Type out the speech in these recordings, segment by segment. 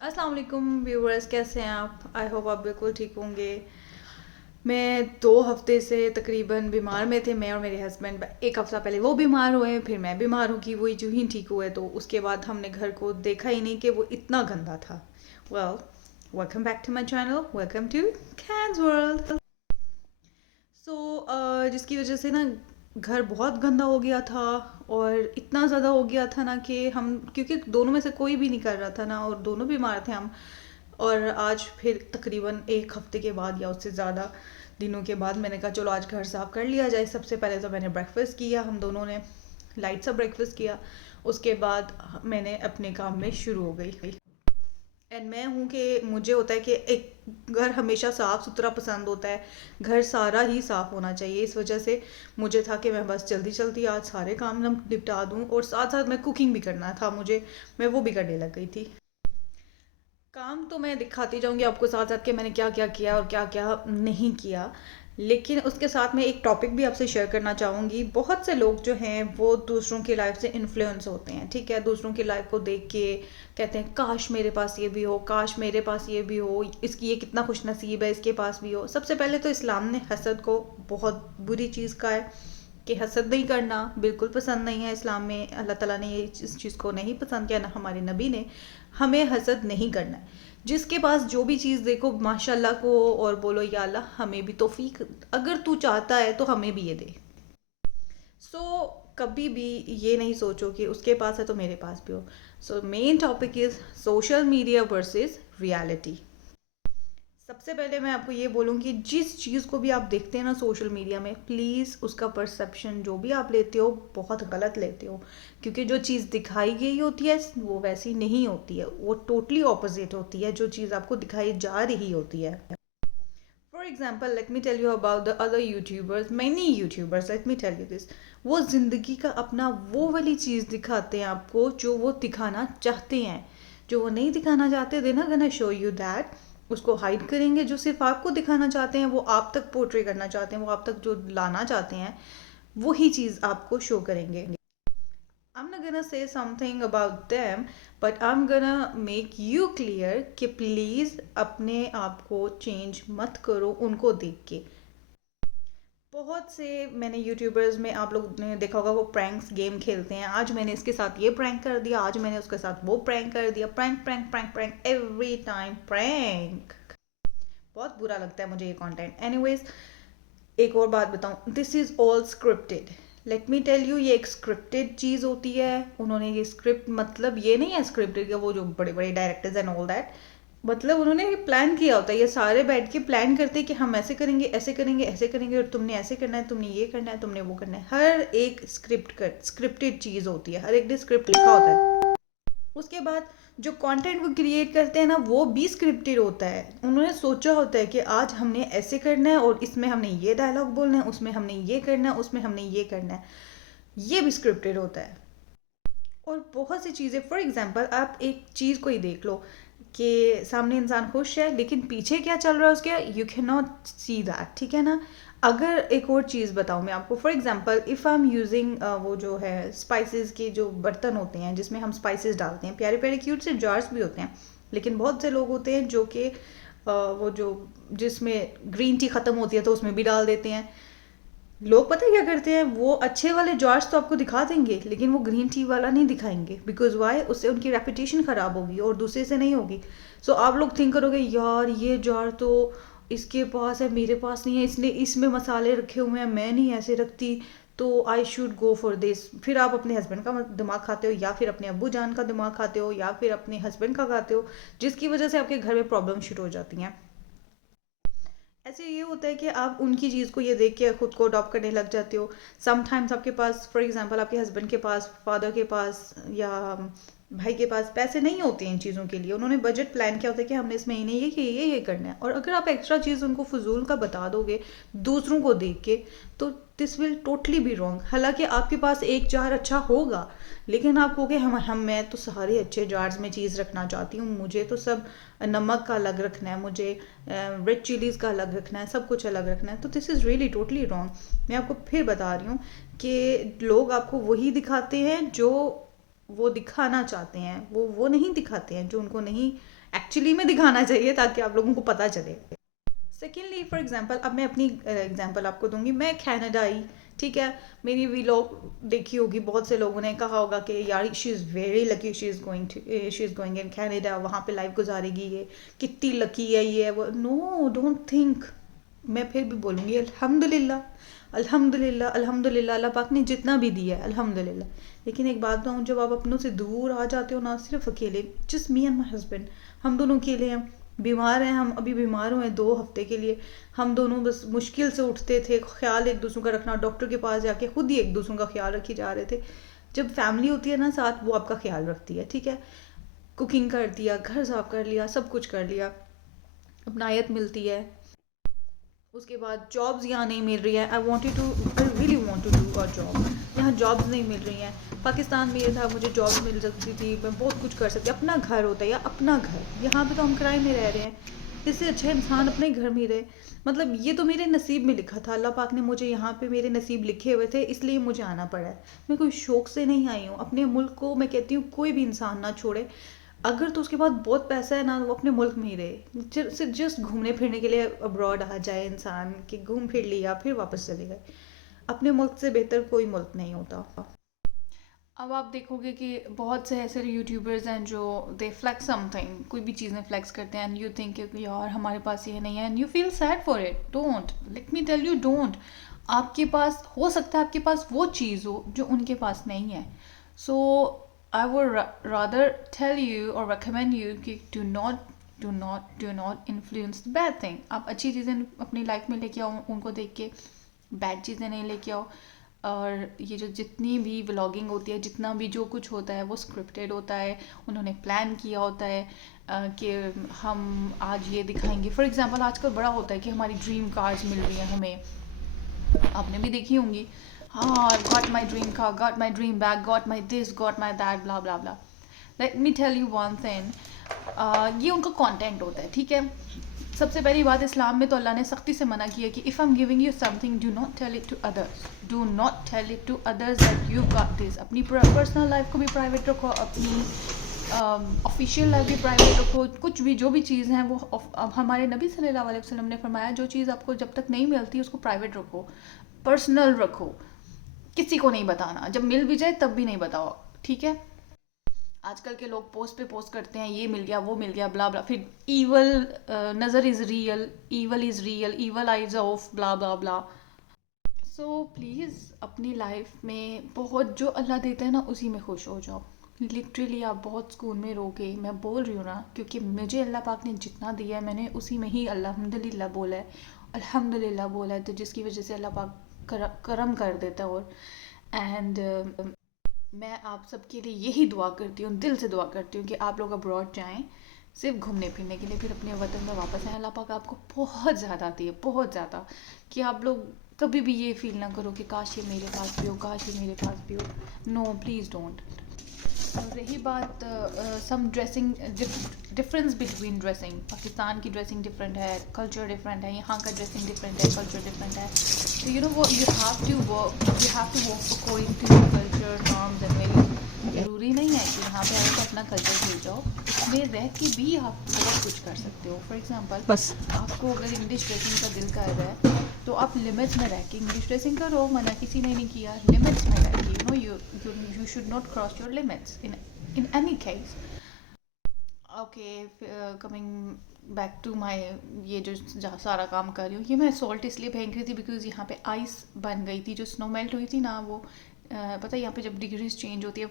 अस्सलाम वालेकुम व्यूवर्स, कैसे हैं आप? आई होप आप बिल्कुल ठीक होंगे। मैं 2 हफ्ते से तकरीबन बीमार में थे, मैं और मेरे हस्बैंड। एक हफ्ता पहले वो बीमार हुए, फिर मैं बीमार हूँ कि वही जो ही ठीक हुए, तो उसके बाद हमने घर को देखा ही नहीं कि वो इतना गंदा था। Well, welcome back to my channel, welcome to Cannes world. जिसकी वजह से ना घर बहुत गंदा हो गया था, और इतना ज़्यादा हो गया था ना कि हम, क्योंकि दोनों में से कोई भी नहीं कर रहा था ना, और दोनों बीमार थे हम। और आज फिर तकरीबन 1 हफ्ते के बाद या उससे ज़्यादा दिनों के बाद मैंने कहा चलो आज घर साफ़ कर लिया जाए। सबसे पहले तो मैंने ब्रेकफास्ट किया, हम दोनों ने लाइट सा ब्रेकफास्ट किया। उसके बाद मैंने अपने काम में शुरू हो गई। एंड मैं हूँ कि मुझे होता है कि एक घर हमेशा साफ़ सुथरा पसंद होता है, घर सारा ही साफ़ होना चाहिए। इस वजह से मुझे था कि मैं बस जल्दी जल्दी आज सारे काम ना निपटा दूँ, और साथ साथ मैं कुकिंग भी करना था मुझे, मैं वो भी करने लग गई थी। काम तो मैं दिखाती जाऊंगी आपको साथ साथ कि मैंने क्या क्या किया और क्या क्या नहीं किया। लेकिन उसके साथ में एक टॉपिक भी आपसे शेयर करना चाहूँगी। बहुत से लोग जो हैं वो दूसरों की लाइफ से इन्फ्लुएंस होते हैं, ठीक है, दूसरों की लाइफ को देख के कहते हैं काश मेरे पास ये भी हो, काश मेरे पास ये भी हो, इसकी ये कितना खुश नसीब है, इसके पास भी हो। सबसे पहले तो इस्लाम ने हसद को बहुत बुरी चीज़ का है कि हसद नहीं करना बिल्कुल पसंद नहीं है। इस्लाम में अल्लाह ताला ने ये इस चीज़ को नहीं पसंद किया, ना हमारे नबी ने। हमें हसद नहीं करना है। जिसके पास जो भी चीज़ देखो माशाल्लाह को, और बोलो या अल्लाह हमें भी तौफीक, अगर तू चाहता है तो हमें भी ये दे। कभी भी ये नहीं सोचो कि उसके पास है तो मेरे पास भी हो। Main topic is social media versus reality. सबसे पहले मैं आपको ये बोलूँगी, जिस चीज़ को भी आप देखते हैं ना सोशल मीडिया में, प्लीज़ उसका परसेप्शन जो भी आप लेते हो बहुत गलत लेते हो। क्योंकि जो चीज़ दिखाई गई होती है वो वैसी नहीं होती है, वो टोटली ऑपोजिट होती है जो चीज़ आपको दिखाई जा रही होती है। For example, let me tell you about the other youtubers, many youtubers, let me tell you this. वो ज़िंदगी का अपना वो वाली चीज़ दिखाते हैं आपको जो वो दिखाना चाहते हैं। जो वो नहीं दिखाना चाहते, they not gonna show you that. उसको हाइड करेंगे। जो सिर्फ आपको दिखाना चाहते हैं, वो आप तक पोर्ट्रे करना चाहते हैं, वो आप तक जो लाना चाहते हैं, वही चीज़ आपको शो करेंगे। I'm not gonna say something about them, but I'm gonna make you clear कि प्लीज़ अपने आप को चेंज मत करो उनको देख के। बहुत से मैंने यूट्यूबर्स में, आप लोग ने देखा होगा, वो प्रैंक्स गेम खेलते हैं। आज मैंने इसके साथ ये प्रैंक कर दिया, आज मैंने उसके साथ वो प्रैंक कर दिया। Prank prank prank prank, every time prank. बहुत बुरा लगता है मुझे ये कंटेंट। एनीवेज, एक और बात बताऊं, this is all scripted. Let me tell you, ये एक स्क्रिप्टेड चीज़ होती है। उन्होंने ये स्क्रिप्ट, मतलब ये नहीं है स्क्रिप्टेड का वो जो बड़े बड़े डायरेक्टर्स एंड ऑल दैट, मतलब उन्होंने ये प्लान किया होता है। ये सारे बैठ के प्लान करते हैं कि हम ऐसे करेंगे, ऐसे करेंगे, ऐसे करेंगे, और तुमने ऐसे करना है, तुमने ये करना है, तुमने वो करना है। हर एक स्क्रिप्टेड चीज़ होती है, हर एक ने स्क्रिप्ट लिखा होता है। उसके बाद जो कंटेंट वो क्रिएट करते हैं ना, वो भी स्क्रिप्टेड होता है। उन्होंने सोचा होता है कि आज हमने ऐसे करना है, और इसमें हमने ये डायलॉग बोलना है, उसमें हमने ये करना है, उसमें हमने ये करना है। ये भी स्क्रिप्टेड होता है। और बहुत सी चीज़ें, फॉर एग्जांपल आप एक चीज़ को ही देख लो कि सामने इंसान खुश है, लेकिन पीछे क्या चल रहा है उसके, you can not see that, ठीक है ना। अगर एक और चीज़ बताऊँ मैं आपको, for example if I am using वो जो है स्पाइसेस के जो बर्तन होते हैं जिसमें हम स्पाइसेस डालते हैं, प्यारे प्यारे क्यूट से जार्स भी होते हैं। लेकिन बहुत से लोग होते हैं जो कि वो जो जिसमें ग्रीन टी ख़त्म होती है तो उसमें भी डाल देते हैं। लोग पता है क्या करते हैं, वो अच्छे वाले जॉर्ज तो आपको दिखा देंगे, लेकिन वो ग्रीन टी वाला नहीं दिखाएंगे। बिकॉज वाई, उससे उनकी रेपुटेशन ख़राब होगी और दूसरे से नहीं होगी। आप लोग थिंक करोगे यार ये जार तो इसके पास है, मेरे पास नहीं है, इसने इसमें मसाले रखे हुए हैं, मैं नहीं ऐसे रखती, तो I should go for this. फिर आप अपने हस्बैंड का दिमाग खाते हो, या फिर अपने अब्बू जान का दिमाग खाते हो, या फिर अपने हस्बैंड का खाते हो, जिसकी वजह से आपके घर में प्रॉब्लम शुरू हो जाती हैं। ऐसे ये होता है कि आप उनकी चीज़ को ये देख के खुद को अडॉप्ट करने लग जाते हो। समटाइम्स आपके पास, फॉर एग्जांपल आपके हस्बैंड के पास, फादर के पास, या भाई के पास पैसे नहीं होते हैं इन चीज़ों के लिए। उन्होंने बजट प्लान किया होता है कि हमने इस महीने ये करना है, और अगर आप एक्स्ट्रा चीज़ उनको फजूल का बता दोगे दूसरों को देख के, तो this will totally be wrong. हालांकि आपके पास एक जार अच्छा होगा, लेकिन आप कहोगे हम मैं तो सारे अच्छे जार्स में चीज़ रखना चाहती हूँ, मुझे तो सब नमक का अलग रखना है, मुझे रेड चिलीज़ का अलग रखना है, सब कुछ अलग रखना है, तो this is really totally wrong. मैं आपको फिर बता रही हूँ कि लोग आपको वही दिखाते हैं जो वो दिखाना चाहते हैं, वो नहीं दिखाते हैं जो उनको नहीं एक्चुअली में दिखाना चाहिए ताकि आप लोगों को पता चले। सेकेंडली फॉर एग्जांपल, अब मैं अपनी एग्जांपल आपको दूंगी। मैं कनाडा आई, ठीक है, मेरी व्लॉग देखी होगी, बहुत से लोगों ने कहा होगा कि यार she is very lucky, she is going in Canada, वहाँ पे लाइफ गुजारेगी, ये कितनी लकी है ये वो। No, don't think. मैं फिर भी बोलूँगी अल्हम्दुलिल्लाह, अल्हम्दुलिल्लाह, अल्हम्दुलिल्लाह, अल्लाह पाक ने जितना भी दिया है अल्हम्दुलिल्लाह। लेकिन एक बात बताऊँ, जब आप अपनों से दूर आ जाते हो ना, सिर्फ अकेले, just me and my husband, हम दोनों अकेले हैं, बीमार हैं, हम अभी बीमार हुए 2 हफ्ते के लिए, हम दोनों बस मुश्किल से उठते थे, ख्याल एक दूसरों का रखना, डॉक्टर के पास जाके खुद ही एक दूसरों का ख्याल रखे जा रहे थे। जब फैमिली होती है ना साथ, वो आपका ख्याल रखती है, ठीक है। कुकिंग कर दिया, घर साफ कर लिया, सब कुछ कर लिया, अपनायत मिलती है। उसके बाद जॉब्स यहाँ नहीं मिल रही है, I really want to do a job, यहाँ जॉब्स नहीं मिल रही हैं। पाकिस्तान में ये था, मुझे जॉब मिल सकती थी, मैं बहुत कुछ कर सकती, अपना घर होता है या अपना घर, यहाँ पे तो हम किराए में रह रहे हैं। इससे अच्छा इंसान अपने घर में रहे। मतलब ये तो मेरे नसीब में लिखा था, अल्लाह पाक ने मुझे यहाँ पे मेरे नसीब लिखे हुए थे, इसलिए मुझे आना पड़ा है। मैं कोई शौक से नहीं आई हूँ। अपने मुल्क को मैं कहती हूँ कोई भी इंसान ना छोड़े। अगर तो उसके पास बहुत पैसा है ना, वो अपने मुल्क में ही रहे, सिर्फ जस्ट घूमने फिरने के लिए अब्रॉड आ जाए इंसान, कि घूम फिर लिया फिर वापस चले गए। अपने मुल्क से बेहतर कोई मुल्क नहीं होता। अब आप देखोगे कि बहुत से ऐसे यूट्यूबर्स हैं जो दे फ्लैक्स समथिंग, कोई भी चीज़ में फ्लैक्स करते हैं, एंड यू थिंक यार हमारे पास ये नहीं है, and you feel sad for it. Don't, let me tell you, don't. आपके पास हो सकता है, आपके पास वो चीज़ हो जो उनके पास नहीं है। So I would rather tell you और रिकमेंड यू कि do not influence the bad thing. आप अच्छी चीज़ें अपनी लाइफ में लेके आओ, उनको देख के बैड चीज़ें नहीं लेके आओ। और ये जो जितनी भी व्लॉगिंग होती है, जितना भी जो कुछ होता है, वो स्क्रिप्टेड होता है, उन्होंने प्लान किया होता है कि हम आज ये दिखाएंगे। फॉर एग्जांपल आजकल बड़ा होता है कि हमारी ड्रीम कार्स मिल रही हैं हमें, आपने भी देखी होंगी। हाँ, got my dream car, got my dream bag, got my this, got my that, blah blah blah. Let me tell you one thing, ये उनका कंटेंट होता है, ठीक है। सबसे पहली बात, इस्लाम में तो अल्लाह ने सख्ती से मना किया कि if I am giving you something, do not tell it to others, do not tell it to others that you got this. अपनी पर्सनल लाइफ को भी प्राइवेट रखो, अपनी ऑफिशियल लाइफ भी प्राइवेट रखो। कुछ भी जो भी चीज़ हैं वो अब हमारे नबी सल्लल्लाहु अलैहि वसल्लम ने फरमाया, जो चीज़ आपको जब तक नहीं मिलती उसको प्राइवेट रखो, पर्सनल रखो, किसी को नहीं बताना, जब मिल भी जाए तब भी नहीं बताओ, ठीक है। आजकल के लोग पोस्ट पे पोस्ट करते हैं, ये मिल गया वो मिल गया ब्ला ब्ला, फिर ईवल नज़र is real, evil is real, evil eyes of blah blah blah. So please अपनी लाइफ में बहुत जो अल्लाह देता है ना, उसी में खुश हो जाओ। लिटरली आप बहुत सुकून में रहोगे, मैं बोल रही हूँ ना, क्योंकि मुझे अल्लाह पाक ने जितना दिया है मैंने उसी में ही अल्हम्दुलिल्लाह बोला है, अल्हम्दुलिल्लाह बोला है, तो जिसकी वजह से अल्लाह पाक करम कर देता है। और एंड मैं आप सबके लिए यही दुआ करती हूँ, दिल से दुआ करती हूँ कि आप लोग अब्रॉड जाएं सिर्फ घूमने फिरने के लिए, फिर अपने वतन में वापस आएँ। अल्लाह पाक आपको बहुत ज़्यादा दिए, बहुत ज़्यादा, कि आप लोग कभी भी ये फील ना करो कि काश ये मेरे पास भी हो, काश ये मेरे पास भी हो। No, please don't. रही बात some dressing, difference between dressing, Pakistan की ड्रेसिंग डिफरेंट है, कल्चर डिफरेंट है, यहाँ का ड्रेसिंग डिफरेंट है, कल्चर डिफरेंट है। तो यू नो वो you have to walk according to your culture norms and values. ज़रूरी नहीं है कि यहाँ पे आए तो अपना कल्चर भूल जाओ, इसमें रह के भी आप बहुत कुछ कर सकते हो। फॉर एग्जांपल बस आपको अगर इंग्लिश ड्रेसिंग का दिल कर रहा है तो आप लिमिट्स में रह के इंग्लिश ड्रेसिंग करो, मना किसी ने नहीं किया, लिमिट्स में रह के, you should not cross your limits in any case. Okay, coming back to my, ये जो सारा काम कर रही हूँ, ये मैं सॉल्ट इसलिए फेंक रही थी बिकॉज यहाँ पे आइस बन गई थी, जो स्नो मेल्ट हुई थी ना, वो पता है यहाँ पे जब डिग्रीज चेंज होती है,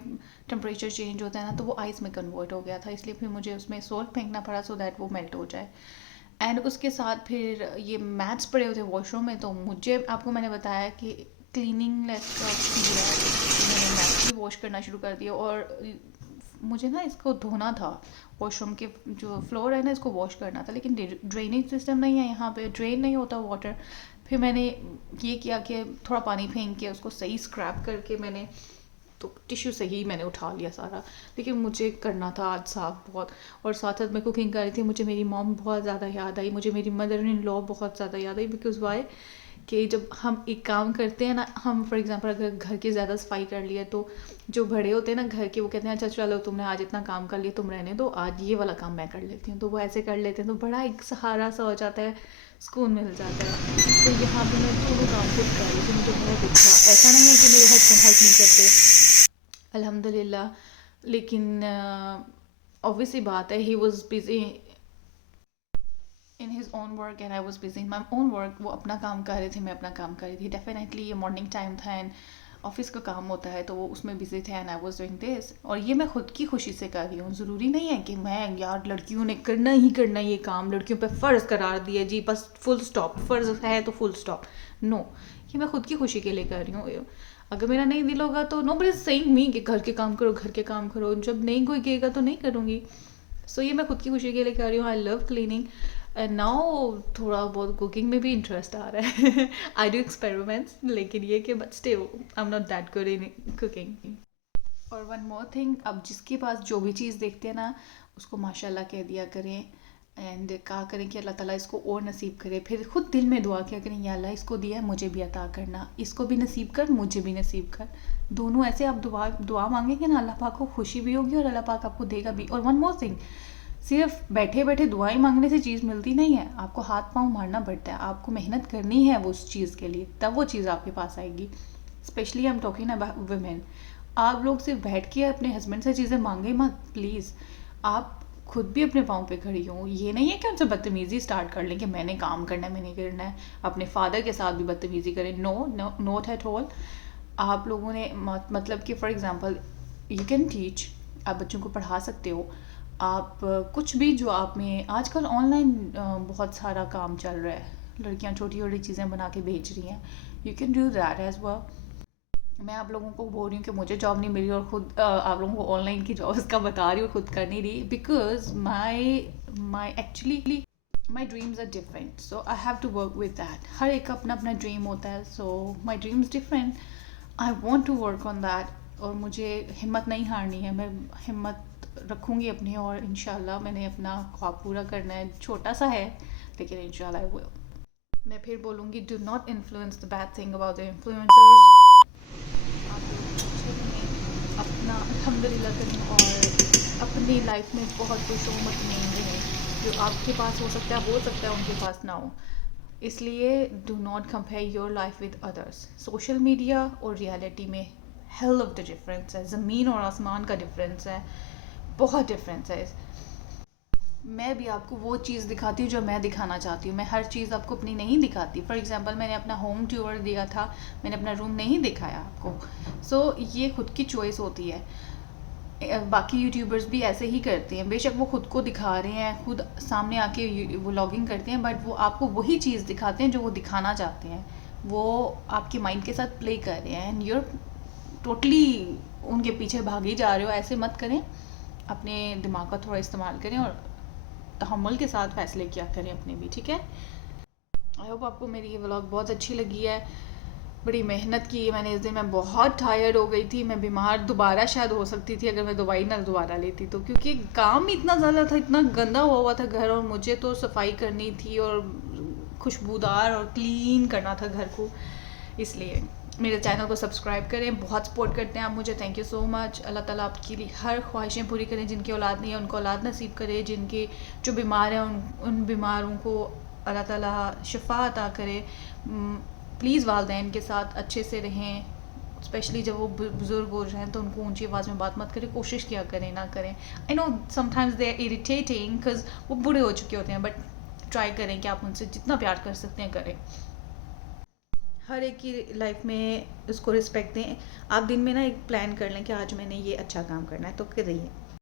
टेम्परेचर चेंज होता है ना, तो वो आइस में कन्वर्ट हो गया था, इसलिए फिर मुझे उसमें सॉल्ट फेंकना पड़ा सो दैट वो मेल्ट हो जाए। एंड उसके साथ फिर ये मैट्स पड़े हुए थे वॉशरूम में, तो मुझे आपको मैंने बताया कि क्लीनिंगनेस का फील है, मैंने मैट्स भी वॉश करना शुरू कर दिया। और मुझे ना इसको धोना था, वॉशरूम के जो फ्लोर है ना, इसको वॉश करना था, लेकिन ड्रेनेज सिस्टम नहीं है यहाँ पे, ड्रेन नहीं होता वाटर। फिर मैंने ये किया कि थोड़ा पानी फेंक के उसको सही स्क्रैप करके मैंने तो टिश्यू से ही मैंने उठा लिया सारा। लेकिन मुझे करना था आज साफ बहुत, और साथ साथ मैं कुकिंग कर रही थी, मुझे मेरी मॉम बहुत ज़्यादा याद आई, मुझे मेरी मदर इन लॉ बहुत ज़्यादा याद आई। बिकॉज वाई कि जब हम एक काम करते हैं ना, हम फॉर एग्जांपल अगर घर की ज़्यादा सफाई कर लिया तो जो बड़े होते हैं ना घर के, वो कहते हैं अच्छा चलो तुमने आज इतना काम कर लिया, तुम रहने दो, आज ये वाला काम मैं कर लेती हूँ। तो वो ऐसे कर लेते हैं, तो बड़ा एक सहारा सा हो जाता है, सुकून मिल जाता है। तो यहाँ पे मैं दोनों काम खुद कर रही थी, मुझे बहुत अच्छा, ऐसा नहीं है कि मेरे हस्बैंड हेल्प नहीं करते, अल्हम्दुलिल्लाह। लेकिन ऑब्वियसली बात है, he was busy in his own work and I was busy in my own work. वो अपना काम कर रहे थे, मैं अपना काम कर रही थी। डेफिनेटली ये मॉर्निंग टाइम था एंड ऑफिस का काम होता है, तो वो उसमें बिजी थे and I was doing this. और ये मैं खुद की खुशी से कर रही हूँ, ज़रूरी नहीं है कि मैं यार लड़कियों ने करना ही करना ये काम, लड़कियों पे फ़र्ज़ करार दिया जी, बस फुल स्टॉप, फ़र्ज़ है तो फुल स्टॉप। नो, ये मैं खुद की खुशी के लिए कर रही हूँ। अगर मेरा नहीं दिल होगा तो nobody is saying me कि घर के काम करो, घर के काम करो, जब नहीं कोई कहेगा तो नहीं करूँगी। सो ये मैं खुद की खुशी के लिए कर रही हूँ। I love cleaning and now थोड़ा बहुत कुकिंग में भी इंटरेस्ट आ रहा है। आई डू एक्सपेरिमेंट्स, लेकिन ये कि but still I am not that good in cooking. और वन मोर थिंग, अब जिसके पास जो भी चीज़ देखते हैं ना, उसको माशाल्लाह कह दिया करें एंड कहा करें कि अल्लाह ताला इसको और नसीब करे। फिर खुद दिल में दुआ किया करें, या अल्लाह इसको दिया है मुझे भी अता करना, इसको भी नसीब कर मुझे भी नसीब कर। दोनों ऐसे आप दुआ दुआ मांगेंगे ना, अल्लाह पाक को खुशी भी होगी और अल्लाह पाक आपको देगा भी। और वन मोर थिंग, सिर्फ बैठे बैठे दुआएं मांगने से चीज़ मिलती नहीं है, आपको हाथ पांव मारना पड़ता है, आपको मेहनत करनी है वो उस चीज़ के लिए, तब वो चीज़ आपके पास आएगी। Specially I am talking about women. आप लोग सिर्फ बैठ के अपने हस्बैंड से चीज़ें मांगे मत प्लीज़, आप खुद भी अपने पाँव पे खड़ी हो। ये नहीं है कि उनसे बदतमीज़ी स्टार्ट कर लें कि मैंने काम करना है, मैंने करना है, अपने फादर के साथ भी बदतमीज़ी करें। No no, not at all. आप लोगों ने मतलब कि for example you can teach, आप बच्चों को पढ़ा सकते हो। आप कुछ भी जो आप में आजकल ऑनलाइन बहुत सारा काम चल रहा है, लड़कियां छोटी छोटी चीज़ें बना के बेच रही हैं, you can do that as well. मैं आप लोगों को बोल रही हूँ कि मुझे जॉब नहीं मिली और खुद आप लोगों को ऑनलाइन की जॉब्स का बता रही हूँ, खुद कर नहीं रही, because my actually my dreams are different, so I have to work with that. हर एक का अपना अपना ड्रीम होता है, so my dreams different, I want to work on that. और मुझे हिम्मत नहीं हारनी है, मैं हिम्मत रखूँगी अपनी, और इंशाल्लाह मैंने अपना ख्वाब पूरा करना है, छोटा सा है लेकिन इंशाल्लाह आई विल। मैं फिर बोलूँगी, do not influence the bad thing about the influencers. आप लोग अच्छे रहें, अपना अल्हम्दुलिल्लाह करें और अपनी लाइफ में बहुत खुशोमद नहीं रहें। जो आपके पास हो सकता है, हो सकता है उनके पास ना हो, इसलिए do not compare your life with others. Social media और रियलिटी में हेल ऑफ द डिफरेंस है, ज़मीन और आसमान का डिफरेंस है, बहुत डिफरेंस है। मैं भी आपको वो चीज़ दिखाती हूँ जो मैं दिखाना चाहती हूँ, मैं हर चीज़ आपको अपनी नहीं दिखाती। फॉर एग्जांपल मैंने अपना होम टूर दिया था, मैंने अपना रूम नहीं दिखाया आपको। सो ये खुद की चॉइस होती है। बाकी यूट्यूबर्स भी ऐसे ही करते हैं, बेशक वो खुद को दिखा रहे हैं, खुद सामने आके वो लॉगिंग करते हैं, बट वो आपको वही चीज़ दिखाते हैं जो वो दिखाना चाहते हैं। वो आपके माइंड के साथ प्ले कर रहे हैं एंड यूर टोटली उनके पीछे भागे जा रहे हो। ऐसे मत करें, अपने दिमाग का थोड़ा इस्तेमाल करें और तहम्मुल के साथ फैसले किया करें अपने भी, ठीक है। आई होप आपको मेरी ये व्लॉग बहुत अच्छी लगी है। बड़ी मेहनत की है मैंने इस दिन, मैं बहुत टायर्ड हो गई थी, मैं बीमार दोबारा शायद हो सकती थी अगर मैं दवाई ना दोबारा लेती तो, क्योंकि काम इतना ज़्यादा था, इतना गंदा हुआ था घर, और मुझे तो सफाई करनी थी और खुशबूदार और क्लीन करना था घर को। इसलिए मेरे चैनल को सब्सक्राइब करें, बहुत सपोर्ट करते हैं आप मुझे, थैंक यू सो मच। अल्लाह ताला आपकी हर ख्वाहिशें पूरी करें, जिनकी औलाद नहीं है उनको औलाद नसीब करे, जिनके जो बीमार हैं उन बीमारों को अल्लाह ताला शिफा अता करे। प्लीज़ वालदैन के साथ अच्छे से रहें, स्पेशली जब वो बुज़ुर्ग हो जाएं तो उनको ऊंची आवाज़ में बात मत करें, कोशिश किया करें ना करें। I know sometimes they are irritating because वो बूढ़े हो चुके होते हैं, बट ट्राई करें कि आप उनसे जितना प्यार कर सकते हैं करें। हर एक की लाइफ में उसको रिस्पेक्ट दें। आप दिन में ना एक प्लान कर लें कि आज मैंने ये अच्छा काम करना है, तो करिए।